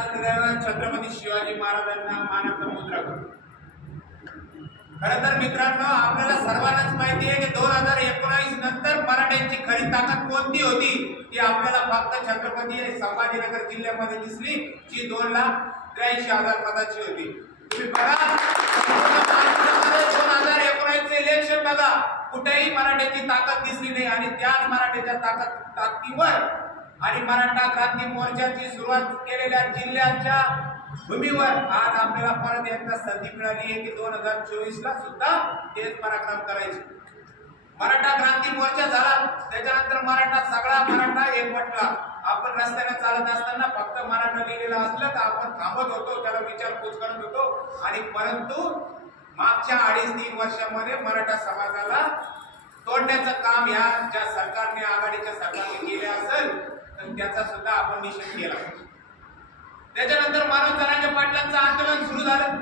छत्रपती शिवाजी महाराजांना मानाचा मुद्रा करतो। खरं तर मित्रांनो, आपल्याला सर्वांनाच माहिती आहे की 2019 नंतर मराठ्यांची खरी ताकद कोणती होती ती आपल्याला फक्त छत्रपती संभाजीनगर जिल्ह्यामध्ये दिसली, जी 2,83,000 मताची होती। तुम्ही बघा 2019 इलेक्शन बघा, कुठेही मराठ्याची ताकद दिसली नाही आणि त्याच मराठ्याच्या ताकदीवर आणि मराठा क्रांती मोर्चाची सुरुवात केलेल्या जिल्ह्याच्या भूमीवर आज आपल्याला परत एकदा संधी मिळाली आहे की 2024 ला सुद्धा तेच पराक्रम करायचे। मराठा क्रांती मोर्चा झाला, त्याच्यानंतर सगळा मराठा एकवटला। आपण रस्त्याने चालत असताना फक्त मराठा लिहिलेला असलं तर आपण थांबत होतो, त्याला विचारपूस करत होतो आणि परंतु मागच्या 2.5-3 वर्षामध्ये मराठा समाजाला तोडण्याचं काम या ज्या सरकारने आघाडीच्या सरकारने केले असेल तर त्याचा सुद्धा आपण निषेध केला। त्याच्यानंतर मनोज जरांगे पाटलांचं आंदोलन सुरू झालं,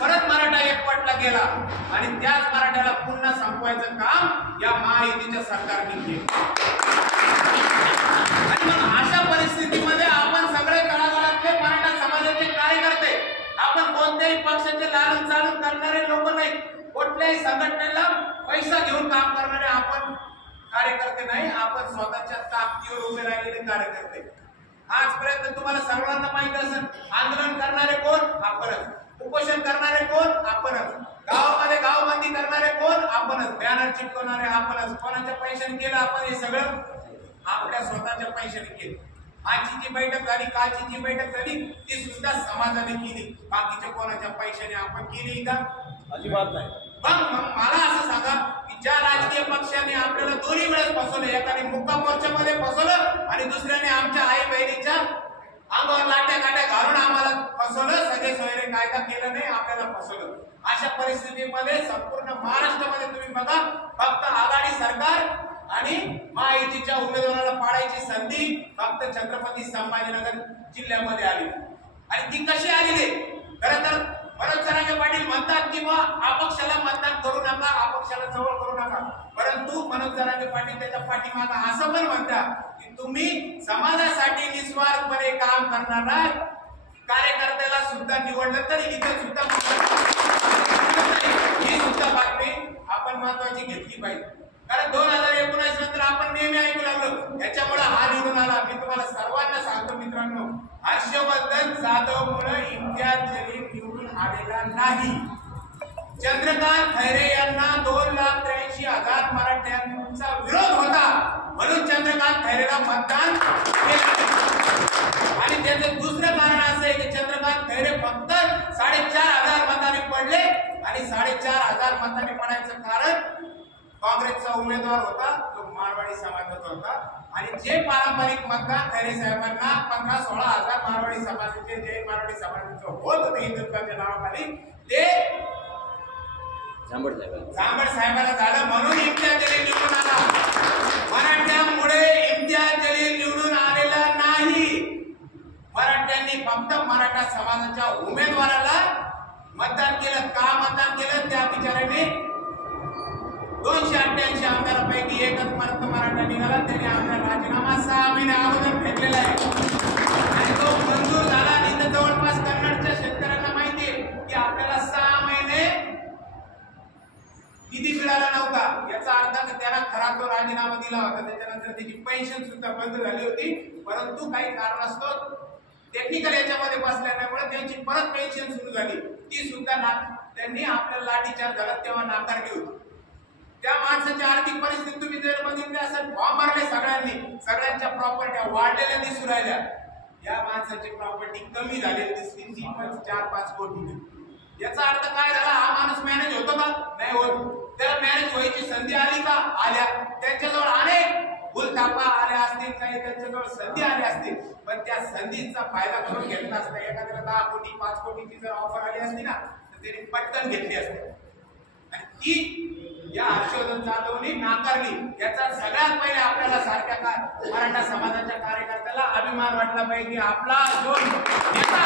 परत मराठा एकवटला गेला आणि त्याच मराठ्याला पुन्हा संपवायचं काम या महायुतीच्या सरकारने केलं। आणि मग अशा परिस्थितीमध्ये आपण सगळे तळागाळातले मराठा समाजाचे कार्यकर्ते, आपण कोणत्याही पक्षाचे लालन चालून करणारे लोक नाही, कुठल्याही संघटनेला पैसा घेऊन काम करणारे आपण कार्यकर्ते नाही, आपण स्वतःच्या ताकदीवर उभे राहिलेले कार्यकर्ते। आजपर्यंत तुम्हाला सर्वांना माहित असेल, आंदोलन करणारे कोण? आपणच। उपोषण करणारे कोण? आपणच। गावामध्ये गावबंदी करणारे कोण? आपणच। बॅनर चिटकवणारे आपणच। कोणाच्या पैशाने केलं आपण हे सगळं? आपल्या स्वतःच्या पैशाने केलं। आजची जी बैठक झाली, कालची जी बैठक झाली, ती सुद्धा समाजाने केली, बाकीच्या कोणाच्या पैशाने आपण केली का? अजिबात नाही। मग मला असं सांगा की ज्या राजकीय पक्षाने आपल्याला दोन्ही वेळेस फसवलं, एकाने मुक्का मोर्चामध्ये फसवलं आणि दुसऱ्याने आमच्या आई बहिणीच्या अंगावर लाट्या काट्या घालून आम्हाला फसवलं, सगळे सोयरे कायदा केलं नाही, आपल्याला फसवलं। अशा परिस्थितीमध्ये संपूर्ण महाराष्ट्रामध्ये तुम्ही बघा, फक्त आघाडी सरकार आणि महायुतीच्या उमेदवाराला पाडायची संधी फक्त छत्रपती संभाजीनगर जिल्ह्यामध्ये आली। आणि ती कशी आलेली? खरं तर मनोज जरांगे पाटील म्हणतात की अपक्षाला मतदान करू नका, अपक्षाला जवळ करू नका, परंतु मनोज जरांगे पाटील त्याच्या पाठीमागे असं पण म्हणतात की तुम्ही समाजासाठी निस्वार्थपणे काम करणारा कार्यकर्त्याला सुद्धा निवडलं तरी इथे सुद्धा ही सुद्धा बातमी आपण महत्वाची घेतली पाहिजे। कारण 2019 नंतर आपण नेहमी ऐकू लागलो याच्यामुळे हा निवडून आला। मी तुम्हाला सर्वांना सांगतो मित्रांनो, हर्षवर्धन जाधव मुळे इम्तियाज जलील निवडून आलेला नाही। चंद्रकांत खैरे यांना 2,83,000 मराठ्यांचा विरोध होता म्हणून चंद्रकांत खैरेला मतदान केलं। आणि त्याचं दुसरं कारण असं आहे की चंद्रकांत खैरे फक्त 4,500 मतांनी पडले आणि 4,500 मतांनी पडायचं कारण काँग्रेसचा उमेदवार होता तो मारवाडी समाजाचा होता आणि जे पारंपरिक मतदार खैरे साहेबांना 15-16,000 मारवाडी समाजाचे जे मारवाडी समाजाचे होत होते हिंदुत्वाच्या नावाखाली ते जांभट साहेबाला झालं म्हणून इम्तियाज जलील निवडून आला। मराठ्यांमुळे इम्तियाज जलील निवडून आलेला नाही। मराठ्यांनी फक्त मराठा समाजाच्या उमेदवाराला मतदान केलं। का मतदान केलं? त्या बिचाऱ्याने 288 आमदारांपैकी एकच मराठा निघाला, त्याने आपला राजीनामा 6 महिने अगोदर फेकलेला आहे आणि तो मंजूर झाला। आणि जवळपास कन्नडच्या शेतकऱ्यांना माहिती आहे की आपल्याला 6 महिने निधी मिळाला नव्हता, याचा अर्थ त्याला खरा तो राजीनामा दिला होता, त्याच्यानंतर त्याची पेन्शन सुद्धा बंद झाली होती, परंतु काही कारणास्तव टेक्निकल याच्यामध्ये बसल्यामुळे त्यांची परत पेन्शन सुरू झाली, ती सुद्धा त्यांनी आपल्याला लाठीचार्ज झाला तेव्हा नाकारली होती। त्या माणसाची आर्थिक परिस्थिती तुम्ही जर बघितली असेल, फॉर्म भरले सगळ्यांनी, सगळ्यांच्या प्रॉपर्ट्या वाढलेल्या दिसू राहिल्या, या माणसाची प्रॉपर्टी कमी झालेली दिसली, ती पण 4-5 कोटी। याचा अर्थ काय झाला? हा माणूस मॅनेज होतो का? नाही होत। त्याला मॅनेज व्हायची संधी आली का? आल्या। त्यांच्याजवळ अनेक भूलथापा आल्या असतील, काही त्यांच्याजवळ संधी आल्या असतील, पण त्या संधीचा फायदा करून घेतला असता। एखाद्याला 10 कोटी 5 कोटीची जर ऑफर आली असती ना तर त्याने पटकन घेतली असते आणि ती या हर्षवर्धन जाधवनी नाकारली। याचा सगळ्यात पहिले आपल्याला सारख्या मराठा समाजाच्या कार्यकर्त्याला अभिमान वाटला पाहिजे की आपला जो नेता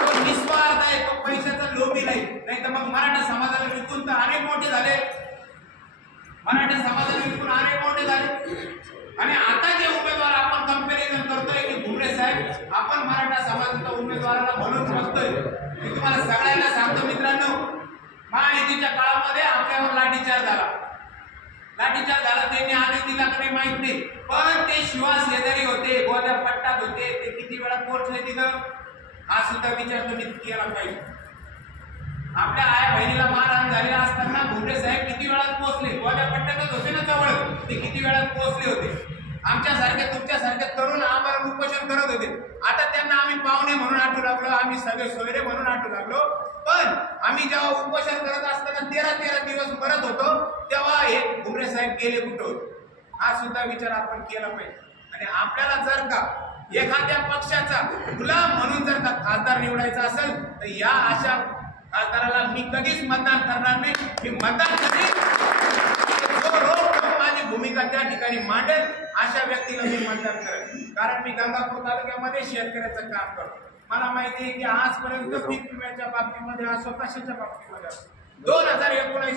तो निस्वार्थ आहे, तो पैशाचा लोभी नाही। नाही तर मग मराठा समाजाला विकून तर अनेक मोठे झाले, मराठा समाजाला विकून अनेक मोठे झाले। आणि आता जे उमेदवार आपण कंपॅरिझन करतोय की भुमरे साहेब, आपण मराठा समाज उमेदवाराला म्हणून पोहोचतोय. मी तुम्हाला सगळ्यांना सांगतो मित्रांनो, महायुतीच्या काळामध्ये आपल्यावर लाठीचार्ज झाला. त्यांनी आदेश दिला का नाही माहित नाही, पण ते शिवा शेजारी होते, गोद्या पट्टात होते, ते किती वेळा पोहोचले तिथं हा सुद्धा विचार तुम्ही केला पाहिजे. आपल्या आया बहिणीला मारहाण झालेला असताना भुमरे साहेब किती वेळात पोहोचले, गोद्या पट्ट्यातच होते ना जवळ, ते किती वेळात पोहोचले होते. आमच्यासारख्या तुमच्यासारख्या तरुण आम्हाला उपोषण करत होते. आता त्यांना आम्ही पाहुणे म्हणून आठवू लागलो, आम्ही सगळे सोयरे म्हणून आठवू लागलो. पण आम्ही जेव्हा उपोषण करत असताना 13 दिवस परत होतो, तेव्हा हे भुमरे साहेब गेले कुठं, हा सुद्धा विचार आपण केला पाहिजे. आणि आपल्याला जर का एखाद्या पक्षाचा गुलाम म्हणून जर का खासदार निवडायचा असेल तर या अशा खासदाराला मी कधीच मतदान करणार नाही. मी मतदान कधीच माझी भूमिका त्या ठिकाणी मांडेल अशा व्यक्तीला मी मतदान करेन. कारण मी गंगापूर तालुक्यामध्ये शेतकऱ्याचं काम करतो. मला माहिती आहे की आजपर्यंत पीक विम्याच्या बाबतीमध्ये, स्वतःच्या बाबतीमध्ये 2019